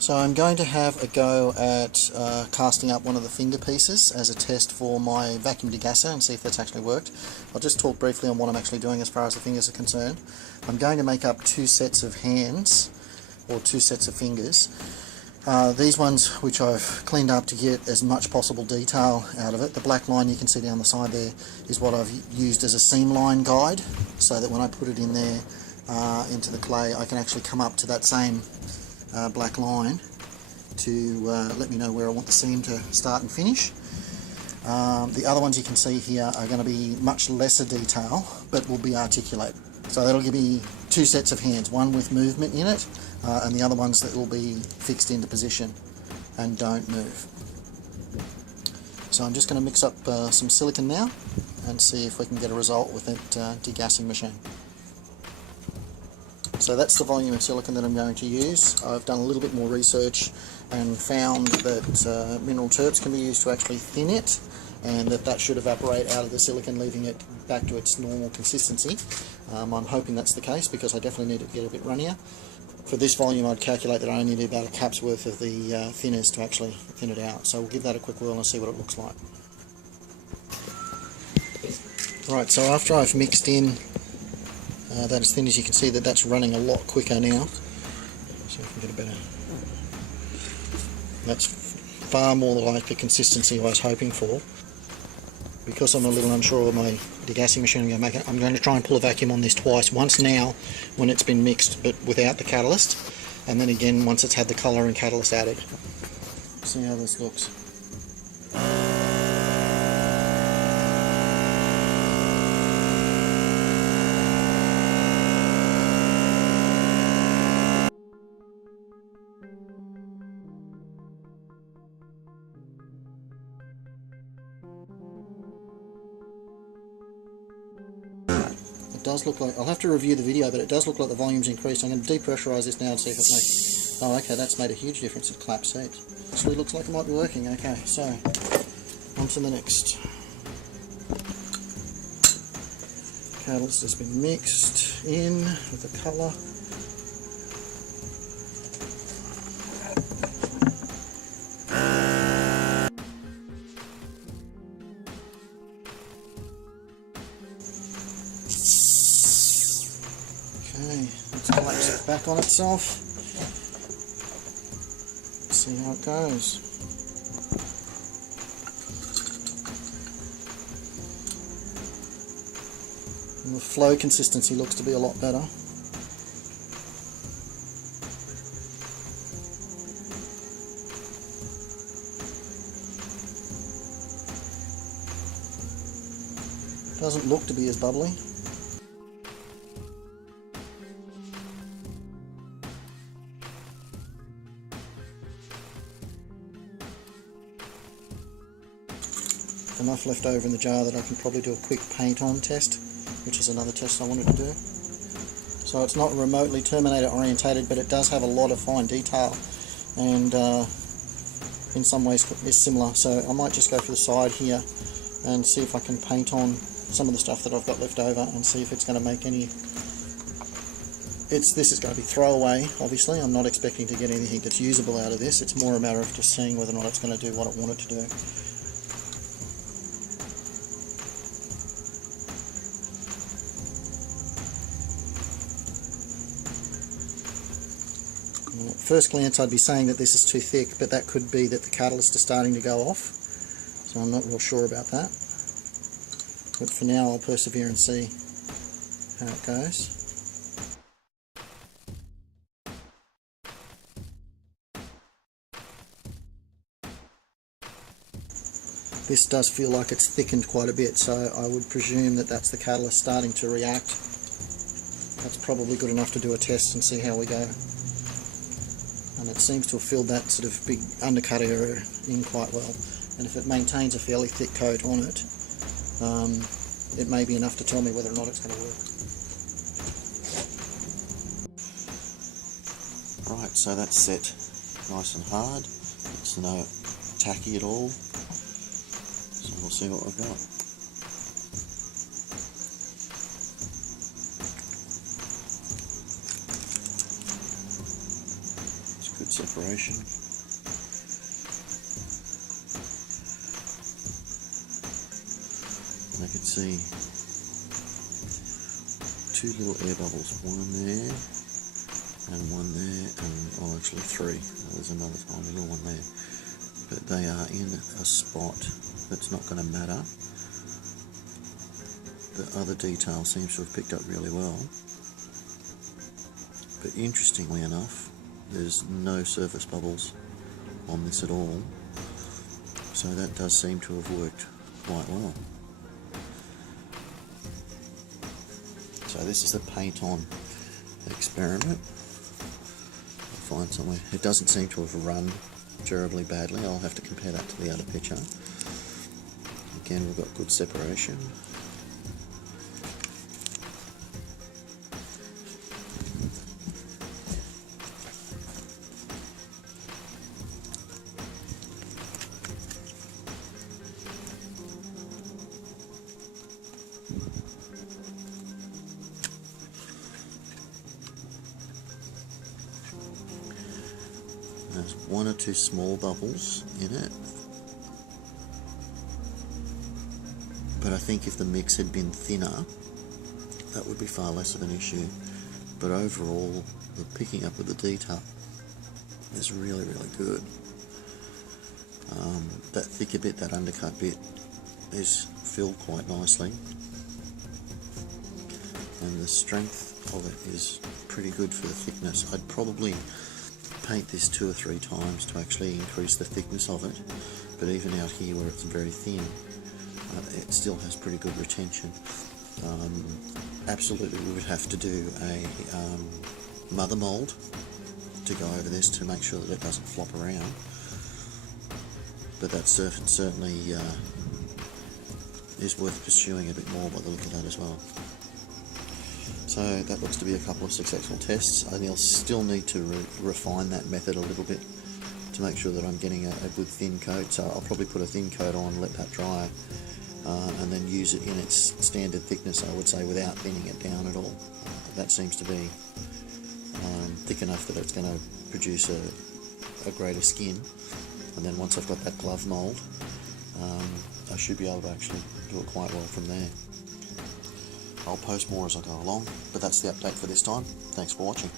So I'm going to have a go at casting up one of the finger pieces as a test for my vacuum degasser and see if that's actually worked. I'll just talk briefly on what I'm actually doing as far as the fingers are concerned. I'm going to make up two sets of hands, or two sets of fingers. These ones, which I've cleaned up to get as much possible detail out of it. The black line you can see down the side there is what I've used as a seam line guide, so that when I put it in there into the clay, I can actually come up to that same black line to let me know where I want the seam to start and finish. The other ones you can see here are going to be much lesser detail, but will be articulated. So that'll give me two sets of hands, one with movement in it, and the other ones that will be fixed into position and don't move. So I'm just going to mix up some silicone now and see if we can get a result with that degassing machine. So that's the volume of silicone that I'm going to use. I've done a little bit more research and found that mineral terps can be used to actually thin it, and that should evaporate out of the silicone, leaving it back to its normal consistency. I'm hoping that's the case, because I definitely need it to get a bit runnier. For this volume, I'd calculate that I only need about a cup's worth of the thinners to actually thin it out. So we'll give that a quick whirl and see what it looks like. Right, so after I've mixed in that as thin as you can see, that's running a lot quicker now. See if we can get a better... That's far more like the consistency I was hoping for. Because I'm a little unsure of my degassing machine I'm going to make it, I'm going to try and pull a vacuum on this twice. Once now when it's been mixed but without the catalyst, and then again once it's had the colour and catalyst added. See how this looks. It does look like, I'll have to review the video, but it does look like the volume's increased. I'm going to depressurise this now and see if it makes... Oh, okay, that's made a huge difference. It claps heaps. Actually looks like it might be working. Okay, so on to the next. Catalyst has been mixed in with the colour. Okay, let's collapse it back on itself. Let's see how it goes. And the flow consistency looks to be a lot better. Doesn't look to be as bubbly. Enough left over in the jar that I can probably do a quick paint on test, which is another test I wanted to do. So it's not remotely Terminator orientated, but it does have a lot of fine detail, and in some ways it's similar. So I might just go for the side here and see if I can paint on some of the stuff that I've got left over and see if it's going to make any... This is going to be throwaway, obviously. I'm not expecting to get anything that's usable out of this. It's more a matter of just seeing whether or not it's going to do what I want it to do. At first glance I'd be saying that this is too thick, but that could be that the catalyst is starting to go off, so I'm not real sure about that. But for now I'll persevere and see how it goes. This does feel like it's thickened quite a bit, so I would presume that that's the catalyst starting to react. That's probably good enough to do a test and see how we go. And it seems to have filled that sort of big undercut area in quite well. And if it maintains a fairly thick coat on it, it may be enough to tell me whether or not it's going to work. Right, so that's set nice and hard. It's no tacky at all. So we'll see what we've got. It's good good separation. And I can see 2 little air bubbles, one there and one there, and actually 3. There's another tiny little one there, but they are in a spot that's not going to matter. The other detail seems to have picked up really well, but interestingly enough, there's no surface bubbles on this at all, so that does seem to have worked quite well. So this is the paint on experiment. I'll find somewhere. It doesn't seem to have run terribly badly. I'll have to compare that to the other picture. Again, we've got good separation. There's 1 or 2 small bubbles in it, but I think if the mix had been thinner, that would be far less of an issue. But overall, the picking up of the detail is really, really good. That thicker bit, that undercut bit, is filled quite nicely, and the strength of it is pretty good for the thickness. I'd probably paint this 2 or 3 times to actually increase the thickness of it, but even out here where it's very thin, it still has pretty good retention. Absolutely we would have to do a mother mould to go over this to make sure that it doesn't flop around, but that certainly is worth pursuing a bit more by the look of that as well. So that looks to be a couple of successful tests. I'll still need to refine that method a little bit to make sure that I'm getting a good thin coat. So I'll probably put a thin coat on, let that dry, and then use it in its standard thickness, I would say, without thinning it down at all. That seems to be thick enough that it's going to produce a greater skin. And then once I've got that glove mould, I should be able to actually do it quite well from there. I'll post more as I go along, but that's the update for this time. Thanks for watching.